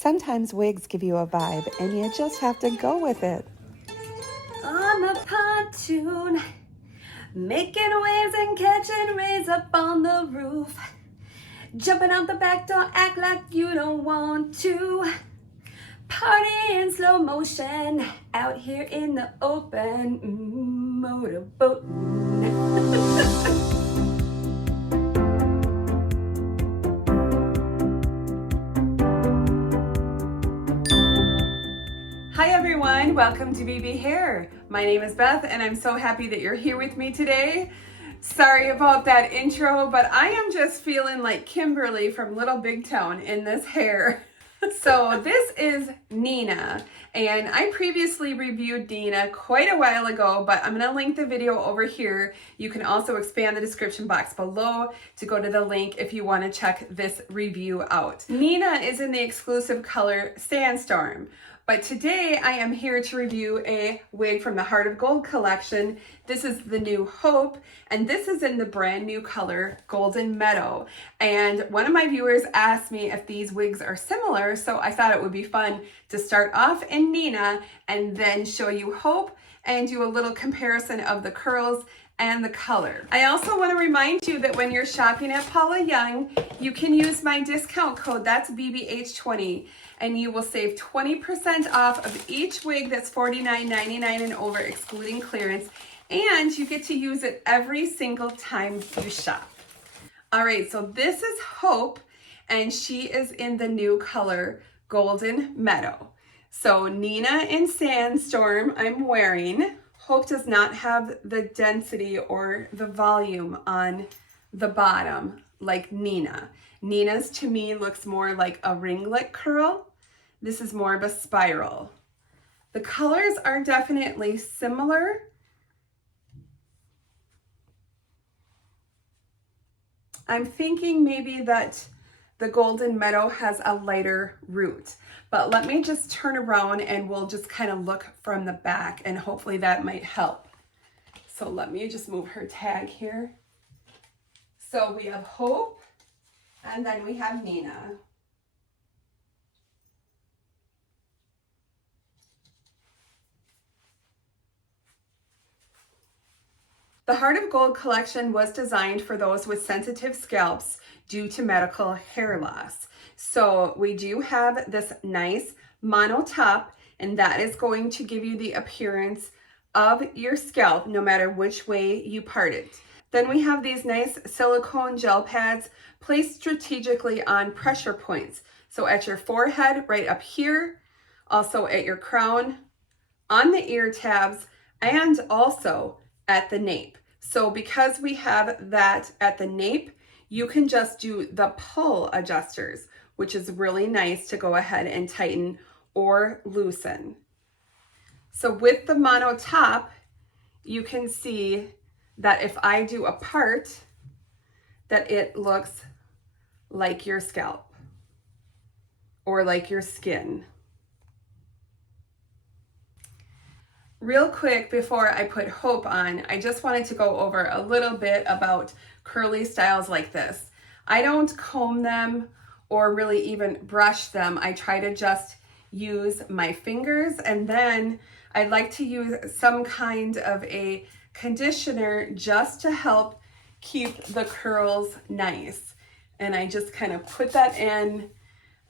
Sometimes wigs give you a vibe and you just have to go with it. On the pontoon, making waves and catching rays up on the roof. Jumping out the back door, act like you don't want to. Party in slow motion, out here in the open, motorboat. Hi everyone, welcome to BB Hair. My name is Beth and I'm so happy that you're here with me today. Sorry about that intro, but I am just feeling like Kimberly from Little Big Town in this hair. So this is Nina, and I previously reviewed Nina quite a while ago, but I'm going to link the video over here. You can also expand the description box below to go to the link if you want to check this review out. Nina is in the exclusive color Sandstorm. But today I am here to review a wig from the Heart of Gold collection. This is the new Hope, and this is in the brand new color Golden Meadow. And one of my viewers asked me if these wigs are similar, so I thought it would be fun to start off in Nina and then show you Hope and do a little comparison of the curls and the color. I also want to remind you that when you're shopping at Paula Young, you can use my discount code, that's BBH20, and you will save 20% off of each wig that's $49.99 and over, excluding clearance, and you get to use it every single time you shop. All right, so this is Hope, and she is in the new color Golden Meadow. So Nina in Sandstorm I'm wearing. Hope does not have the density or the volume on the bottom like Nina. Nina's to me looks more like a ringlet curl. This is more of a spiral. The colors are definitely similar. I'm thinking maybe that the Golden Meadow has a lighter root, but let me just turn around and we'll just kind of look from the back and hopefully that might help. So let me just move her tag here. So we have Hope and then we have Nina. The Heart of Gold collection was designed for those with sensitive scalps due to medical hair loss. So we do have this nice mono top, and that is going to give you the appearance of your scalp no matter which way you part it. Then we have these nice silicone gel pads placed strategically on pressure points. So at your forehead, right up here, also at your crown, on the ear tabs, and also at the nape. So because we have that at the nape, you can just do the pull adjusters, which is really nice to go ahead and tighten or loosen. So with the mono top, you can see that if I do a part, that it looks like your scalp or like your skin. Real quick before I put Hope on, I just wanted to go over a little bit about curly styles like this. I don't comb them or really even brush them. I try to just use my fingers, and then I like to use some kind of a conditioner just to help keep the curls nice. And I just kind of put that in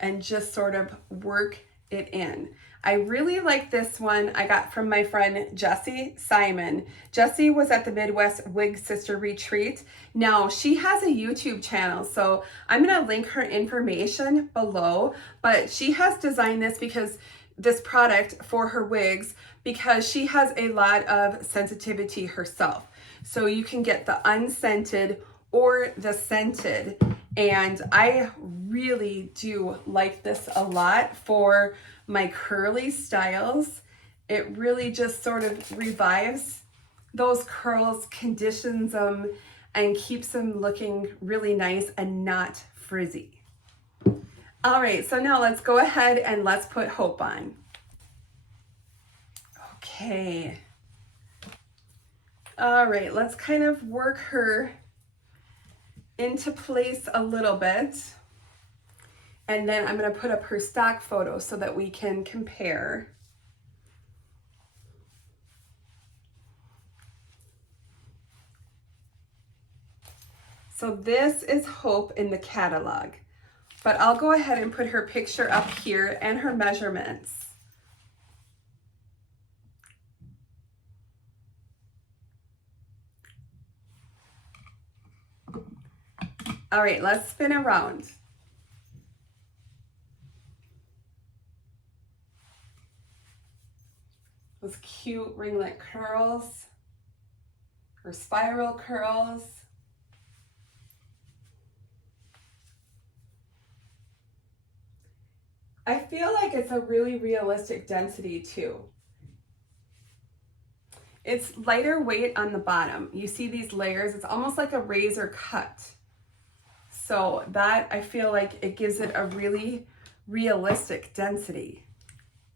and just sort of work it in. I really like this one I got from my friend Jessie Simon. Jessie was at the Midwest Wig Sister Retreat. Now she has a YouTube channel, so I'm gonna link her information below, but she has designed this product for her wigs because she has a lot of sensitivity herself. So you can get the unscented or the scented, and I really do like this a lot for my curly styles. It really just sort of revives those curls, conditions them, and keeps them looking really nice and not frizzy. All right, so now let's go ahead and let's put Hope on. Okay. All right, let's kind of work her into place a little bit. And then I'm going to put up her stock photo so that we can compare. So this is Hope in the catalog, but I'll go ahead and put her picture up here and her measurements. All right, let's spin around. Those cute ringlet curls or spiral curls. I feel like it's a really realistic density too. It's lighter weight on the bottom. You see these layers, it's almost like a razor cut. So that, I feel like it gives it a really realistic density.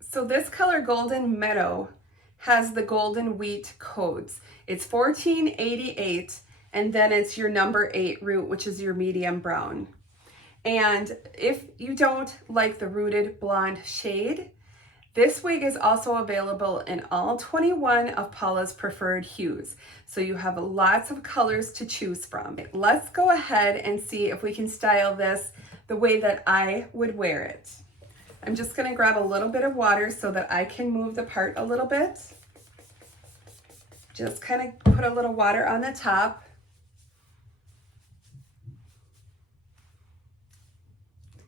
So this color Golden Meadow has the golden wheat codes. It's 1488, and then it's your number 8 root, which is your medium brown. And if you don't like the rooted blonde shade, this wig is also available in all 21 of Paula's preferred hues. So you have lots of colors to choose from. Let's go ahead and see if we can style this the way that I would wear it. I'm just gonna grab a little bit of water so that I can move the part a little bit. Just kind of put a little water on the top.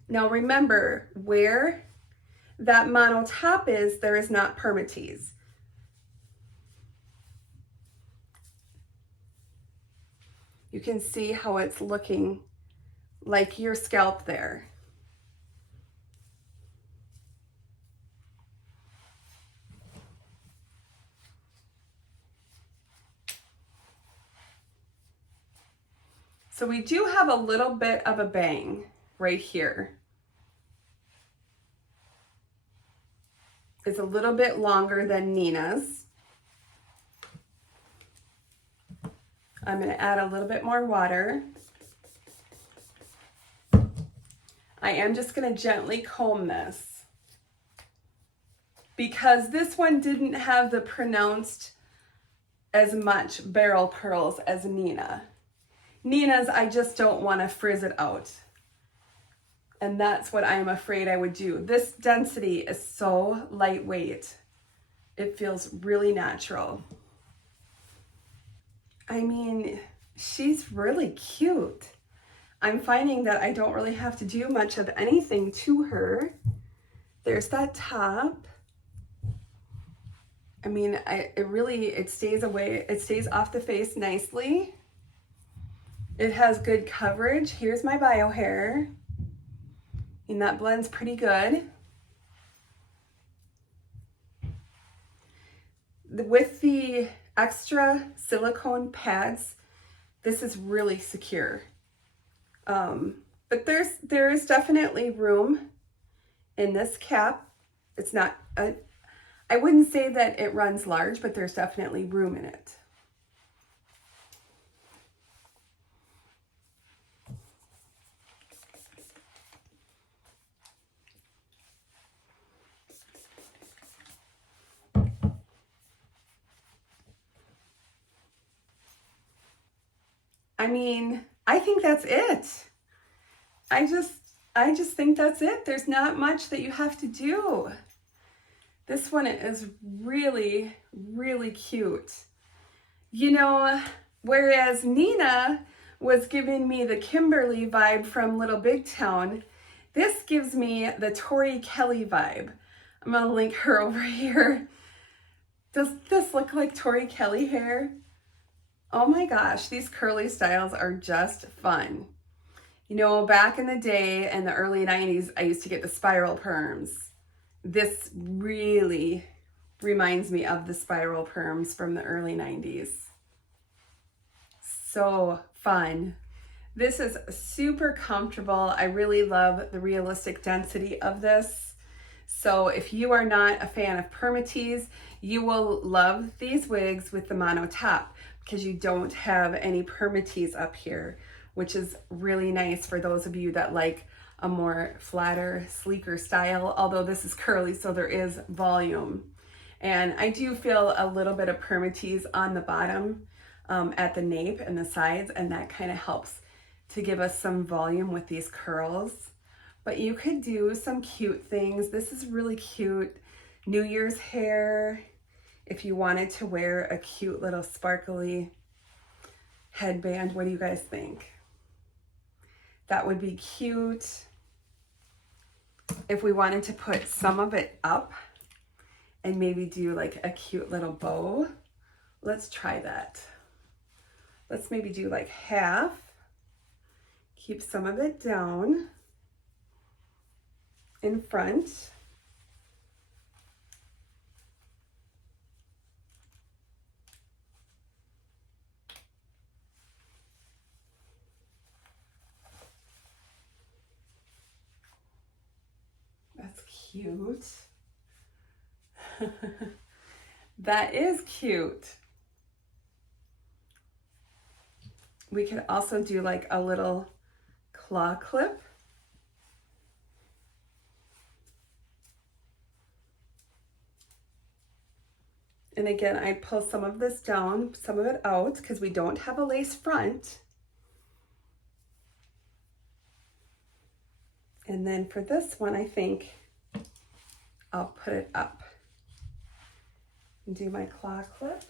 Now remember, where that mono top is, there is not permatease. You can see how it's looking like your scalp there. So we do have a little bit of a bang right here. It's a little bit longer than Nina's. I'm going to add a little bit more water. I am just going to gently comb this because this one didn't have the pronounced as much barrel curls as Nina. Nina's, I just don't want to frizz it out. And that's what I'm afraid I would do. This density is so lightweight. It feels really natural. I mean, she's really cute. I'm finding that I don't really have to do much of anything to her. There's that top. I mean, it stays away, it stays off the face nicely. It has good coverage. Here's my bio hair. And that blends pretty good. With the extra silicone pads, this is really secure. But there is definitely room in this cap. It's not, I wouldn't say that it runs large, but there's definitely room in it. I mean, I think that's it. I just think that's it. There's not much that you have to do. This one is really, really cute. You know, whereas Nina was giving me the Kimberly vibe from Little Big Town, this gives me the Tori Kelly vibe. I'm gonna link her over here. Does this look like Tori Kelly hair? Oh my gosh, these curly styles are just fun. You know, back in the day, in the early 90s, I used to get the spiral perms. This really reminds me of the spiral perms from the early 90s. So fun. This is super comfortable. I really love the realistic density of this. So if you are not a fan of permatease, you will love these wigs with the mono top because you don't have any permatease up here, which is really nice for those of you that like a more flatter, sleeker style, although this is curly, so there is volume. And I do feel a little bit of permatease on the bottom at the nape and the sides, and that kind of helps to give us some volume with these curls. But you could do some cute things. This is really cute. New Year's hair. If you wanted to wear a cute little sparkly headband, what do you guys think? That would be cute. If we wanted to put some of it up and maybe do like a cute little bow, let's try that. Let's maybe do like half. Keep some of it down in front. That's cute. That is cute. We could also do like a little claw clip. And again, I'd pull some of this down, some of it out, because we don't have a lace front. And then for this one, I think I'll put it up and do my claw clip.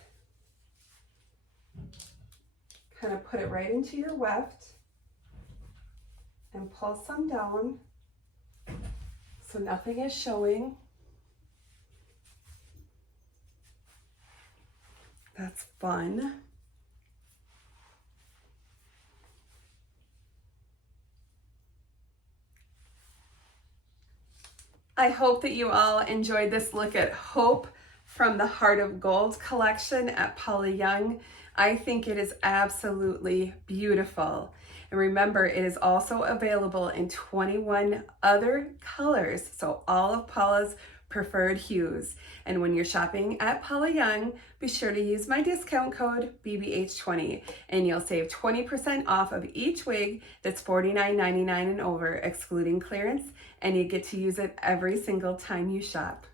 Kind of put it right into your weft and pull some down so nothing is showing. That's fun. I hope that you all enjoyed this look at Hope from the Heart of Gold collection at Paula Young. I think it is absolutely beautiful. And remember, it is also available in 21 other colors, so all of Paula's preferred hues. And when you're shopping at Paula Young, be sure to use my discount code BBH20 and you'll save 20% off of each wig that's $49.99 and over, excluding clearance, and you get to use it every single time you shop.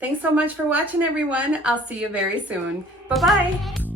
Thanks so much for watching, everyone. I'll see you very soon. Bye-bye.